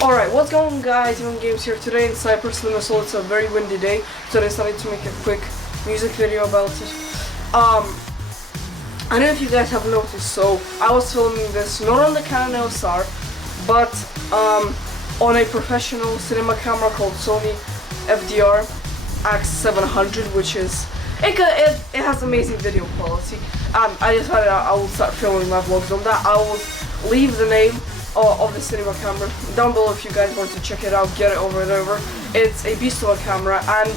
Alright, what's going on guys, Young Games here. Today in Cyprus, Limassol, it's a very windy day, so I decided to make a quick music video about it. I don't know if you guys have noticed, so I was filming this not on the Canon EOS R, but on a professional cinema camera called Sony FDR X700, which is, it has amazing video quality. I decided I will start filming my vlogs on that. I will leave the name of the cinema camera down below if you guys want to check it out, get it over and over. It's a beast of a camera, and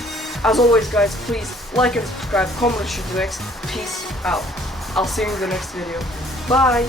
as always guys, please like and subscribe, comment and shoot the next. Peace out. I'll see you in the next video. Bye.